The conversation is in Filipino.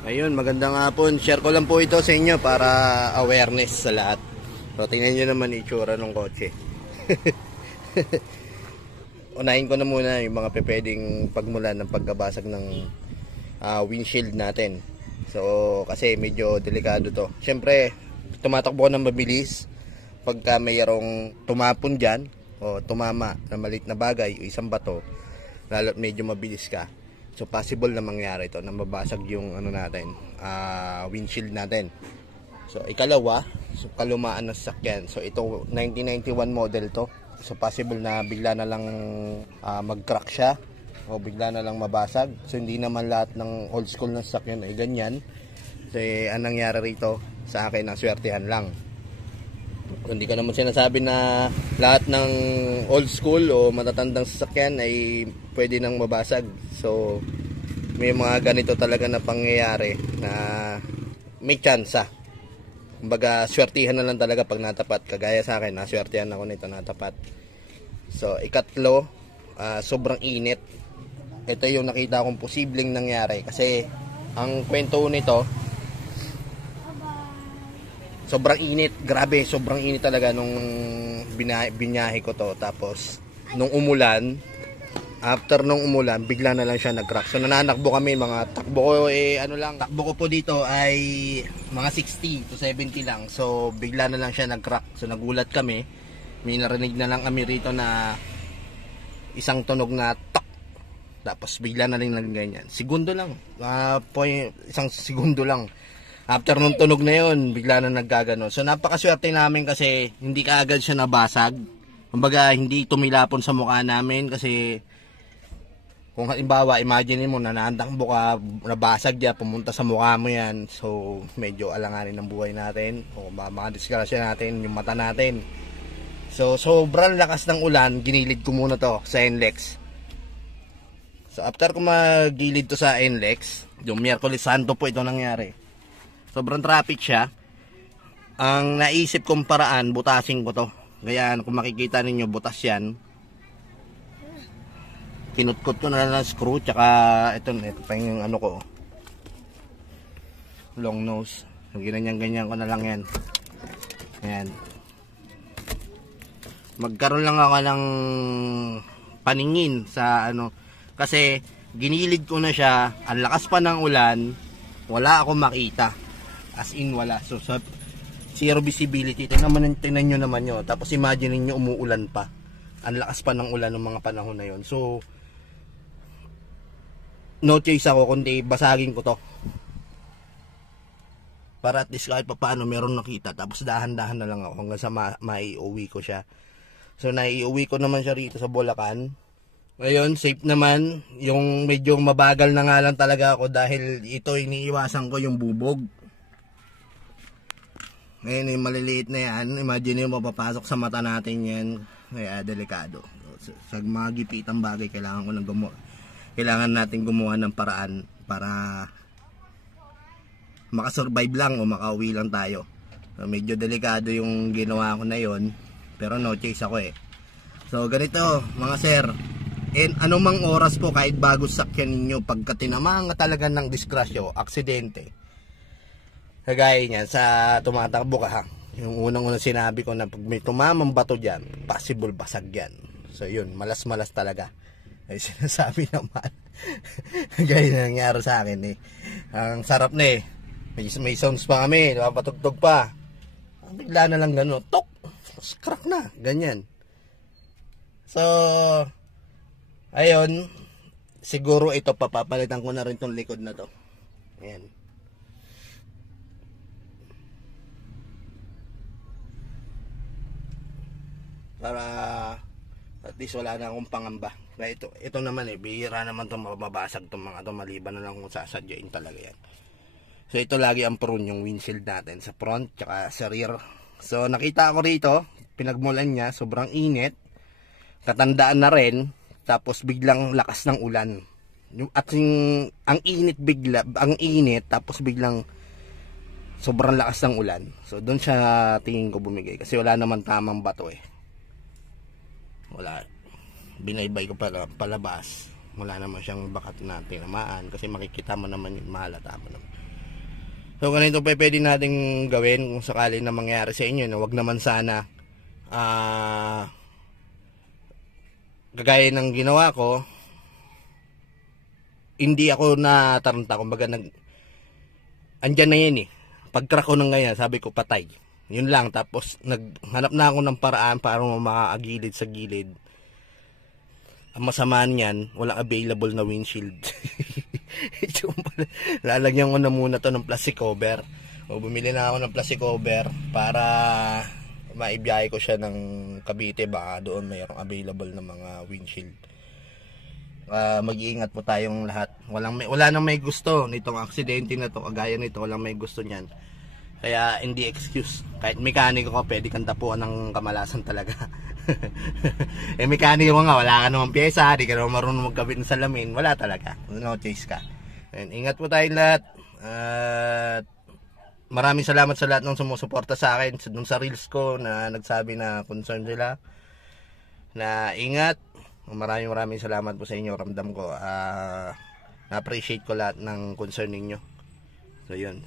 Ayun, magandang hapon. Share ko lang po ito sa inyo para awareness sa lahat. So, tingnan nyo naman itsura ng kotse. Unahin ko na muna yung mga pwedeng pagmulan ng pagkabasag ng windshield natin. So, kasi medyo delikado to. Siyempre, tumatakbo ng mabilis pagka mayroong tumapon dyan o tumama na maliit na bagay o isang bato, lalo't medyo mabilis ka. So possible na mangyari ito na mabasag yung windshield natin. So ikalawa, so kalumaan ng sasakyan. So ito 1991 model to. So possible na bigla na lang mag-crack siya o bigla na lang mabasag. So hindi naman lahat ng old school na sasakyan ay ganyan. So anong nangyari rito sa akin, ang swertehan lang. Hindi ko naman sinasabi na lahat ng old school o matatandang sasakyan ay pwede nang mabasag. So may mga ganito talaga na pangyayari na may tsansa. Kumbaga swertihan na lang talaga pag natapat. Kagaya sa akin, naswertihan ako nito, natapat. So ikatlo, sobrang init. Ito yung nakita kong posibleng nangyari kasi ang kwento nito, sobrang init, grabe, sobrang init talaga nung binyahe ko to. Tapos nung umulan, after nung umulan, bigla na lang siya nag-crack. So nananakbo kami, mga takbo ko takbo ko po dito ay mga 60 to 70 lang. So bigla na lang siya nag-crack. So nagulat kami. May narinig na lang kami rito na isang tunog na tak. Tapos bigla na lang ganyan. Segundo lang. Isang segundo lang. After nung tunog na yon, bigla na naggagano. So napakaswerte namin kasi hindi kaagad siya nabasag. Kumbaga hindi tumilapon sa mukha namin kasi kung halimbawa, imagine mo na naandakbo ka, nabasag diyan, pumunta sa mukha mo yan. So medyo alanganin ng buhay natin o makadisgrasya natin yung mata natin. So sobrang lakas ng ulan, ginilid ko muna to sa NLEX. So after ko magilid to sa NLEX, yung Miyerkules Santo po ito nangyari. Sobrang traffic siya. Ang naisip kong paraan, butasin ko to. Kaya kung makikita ninyo, butas yan. Kinutkot ko na lang screw. Tsaka ito pa yung ano ko, long nose. So ganyan ko na lang yan. Ayan. Magkaroon lang ako ng paningin sa ano. Kasi ginilid ko na siya. Ang lakas pa ng ulan. Wala akong makita. As in wala. So zero visibility. Tingnan nyo naman nyo. Tapos imagine niyo umuulan pa. Ang lakas pa ng ulan ng mga panahon na yon. So no choice ako kundi basagin ko to. Para at least kahit pa paano meron nakita. Tapos dahan-dahan na lang ako hanggang sa maiuwi ko siya. So naiuwi ko naman siya rito sa Bulacan. Ngayon, safe naman. Yung medyo mabagal na nga lang talaga ako dahil ito iniiwasan ko yung bubog. Ngayon yung maliliit na yan, imagine yung mapapasok sa mata natin yan. Kaya delikado. Sa mga gipitang bagay, kailangan natin gumawa ng paraan para makasurvive lang o makauwi lang tayo. So, medyo delikado yung ginawa ko na yon, pero no choice ako eh. So ganito mga sir, anumang oras po kahit bago sakyan ninyo, pagka tinamaan talaga ng disgrasya, aksidente, kagaya niyan sa tumatakbo ka ha, yung unang sinabi ko na pag may tumamang bato dyan, possible basag yan. So yun, malas talaga ay sinasabi naman. Gaya na nangyari sa akin eh. Ang sarap na eh, may sounds pa kami, napatugtog pa, bigla na lang gano'n, tok, crack na, ganyan. So ayun, siguro ito papapalitan ko na rin tong likod na to. Ayan. Para at least wala na akong pangamba. Kaya ito naman eh, bihira naman itong mababasag itong mga ito, maliban na lang kung sasadyain talaga yan. So ito lagi ang prone yung windshield natin sa front tsaka sa rear. So nakita ko rito, pinagmulan niya, sobrang init, katandaan na rin, tapos biglang lakas ng ulan. Ang init tapos biglang sobrang lakas ng ulan. So doon siya tingin ko bumigay kasi wala naman tamang bato eh. Wala, binaybay ko palabas, wala naman siyang bakat na tinamaan kasi makikita mo naman yung mahalata mo naman. So ganito pa pwede nating gawin kung sakali na mangyari sa inyo, na wag naman sana kagaya ng ginawa ko. Hindi ako nataranta, kumbaga andyan na yan eh. Pag-crack ko ng ganyan, sabi ko patay. Yun lang, tapos naghanap na ako ng paraan para makaagilid sa gilid. Ang masama niyan, walang available na windshield. Lalagyan ko na muna to ng plastic cover. O bumili na ako ng plastic cover para maibiyahe ko siya ng Cavite, baka doon mayroong available na mga windshield. Mag-iingat po tayong lahat. Wala nang may gusto nitong aksidente na to, kagaya nito, walang may gusto niyan. Kaya hindi excuse. Kahit mekaniko ko, pwede kang tapuan ng kamalasan talaga. Mekaniko nga, wala ka namang pyesa, di ka naman marunong magkabit ng salamin, wala talaga. No choice ka. And ingat po tayong lahat. At maraming salamat sa lahat ng sumusuporta sa akin dun sa reels ko na nagsabi na concern sila. Na ingat. Maraming salamat po sa inyo. Ramdam ko na-appreciate ko lahat ng concern ninyo. So yun.